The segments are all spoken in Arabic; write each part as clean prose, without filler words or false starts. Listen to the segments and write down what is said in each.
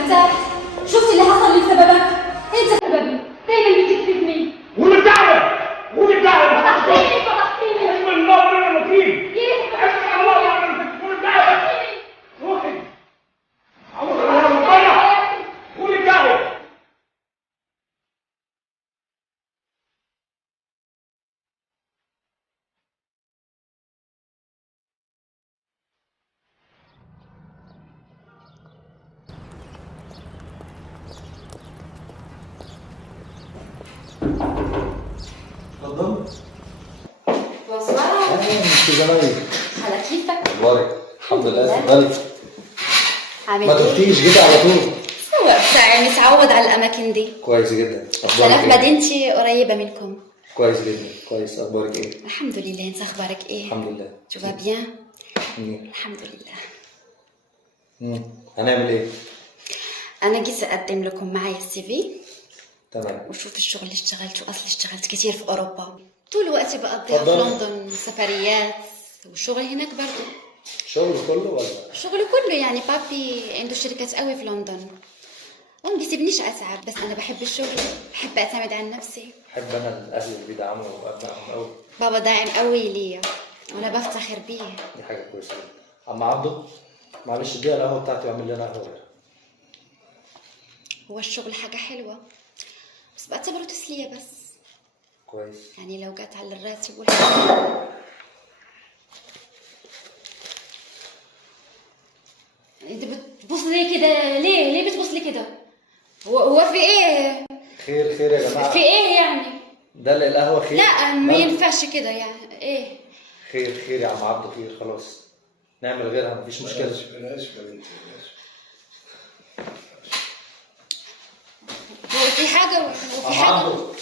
مرتاح. شفتي اللي حصل لي بسببك؟ انت سببي، دايما بتكذبني. وللدعوة فضحتيني فضحتيني. حسب الله ونعم الوكيل. كيف حسب الله ونعم الوكيل. وللدعوة روحي عمر الله ربنا. وللدعوة تفضل. بونسوار. انت زمايلي. على كيفك؟ اخبارك؟ الحمد لله. اتفضلي. عامل ما ايه؟ تفتيش جيت على طول. يعني متعود على الاماكن دي. كويس جدا. انا اخبارك في ايه؟ مدينتي قريبه منكم. كويس جدا. كويس. اخبارك ايه؟ الحمد لله. انت اخبارك ايه؟ الحمد لله. تو فا بيان؟ مم. الحمد لله. هنعمل ايه؟ انا جيت اقدم لكم معايا السي في تمام. وشوف الشغل اللي اشتغلته. اصلي اشتغلت كتير في اوروبا، طول وقتي بقضيها في اتفضل. لندن، سفريات والشغل هناك برضه. الشغل كله ولا؟ الشغل كله يعني بابي عنده شركات قوي في لندن وما بيسيبنيش اتعب، بس انا بحب الشغل، بحب اعتمد على نفسي. احب انا الاهل اللي بيدعموا ابنائهم قوي. بابا داعم قوي ليا وانا بفتخر بيه. دي حاجه كويسه جدا. عم عبده معلش اديها القهوه بتاعتي واعمل لنا قهوه. هو الشغل حاجة حلوة بس بعتبره تسلية بس، كويس. يعني لو جت على الراتب والحاجة. انت بتبص لي كده ليه بتبص لي كده؟ هو في ايه؟ خير خير يا جماعه. في ايه يعني؟ ده اللي القهوه خير. لا ما ينفعش كده يعني. ايه؟ خير خير يا عم عبده. خير خلاص نعمل غيرها مفيش مشكله. انا اسف يا بنتي. هو في حاجة وفي حاجة. عبده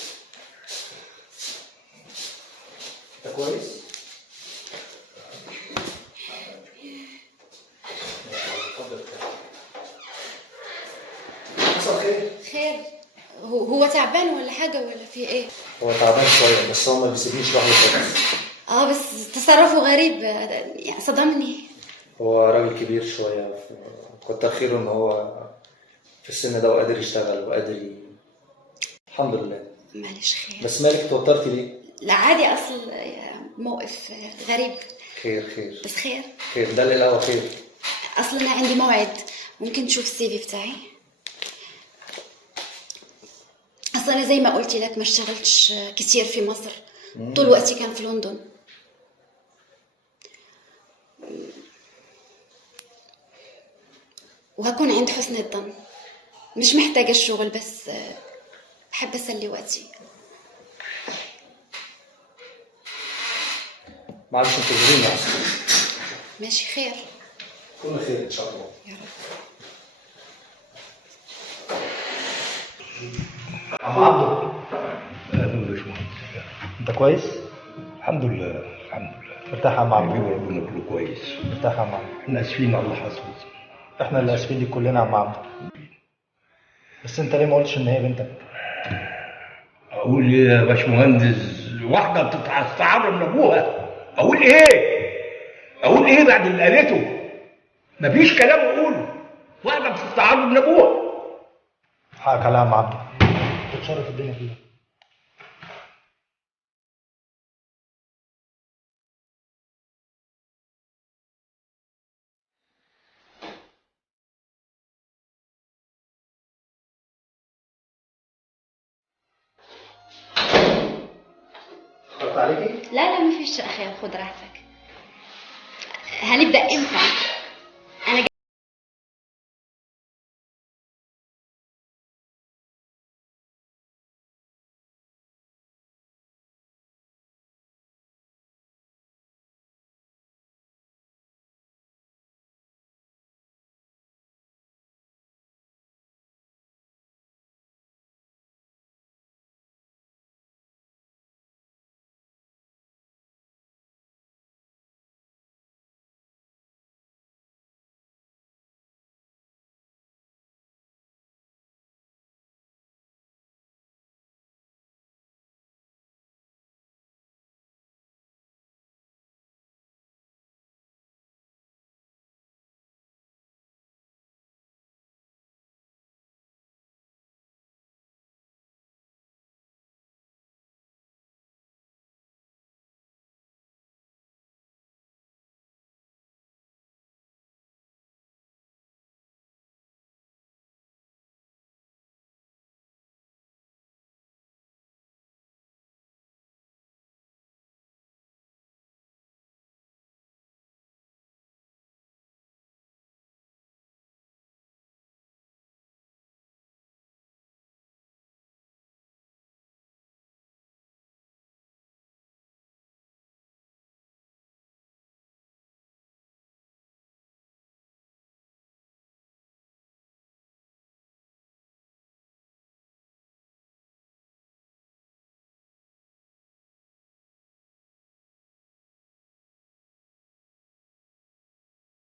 انت كويس؟ حصل خير؟ خير. هو تعبان ولا حاجة ولا في ايه؟ هو تعبان شويه بس هو ما بيسيبنيش لوحدي خالص. بس تصرفه غريب يعني صدمني. هو راجل كبير شويه كتر خيره ان هو في السن ده وقادر يشتغل وقادر الحمد لله. معلش خير. بس مالك توترتي ليه؟ لا عادي، اصل موقف غريب. خير خير. بس خير. خير ده اللي القهوه خير. اصلا انا عندي موعد، ممكن تشوف السي في بتاعي. اصلا انا زي ما قلت لك ما اشتغلتش كتير في مصر، طول وقتي كان في لندن. وهكون عند حسن الظن، مش محتاجة الشغل بس بحب اسلي وقتي. معلش انتظريني يا عسل. ماشي خير. كل خير ان شاء الله. يا رب. عم عبده اهلا باشمهندس. انت كويس؟ الحمد لله الحمد لله. مرتاح يا عم عبده؟ حبيبي ربنا كله كويس. مرتاح يا عم عبده؟ احنا اسفين على اللي حصل. احنا اللي اسفين ليك كلنا يا عم عبده. بس انت ليه ما قلتش ان هي بنتك؟ اقول ايه يا باشمهندس؟ واحده بتتعرض من ابوها. اقول ايه؟ اقول ايه بعد اللي قالته؟ مفيش كلام اقوله. واحده بتتعرض من ابوها. حقك عليها يا عم عبده. تتشرف الدنيا كلها. حط عليكي؟ لا ما فيش خير، خد راحتك. هنبدأ امتى؟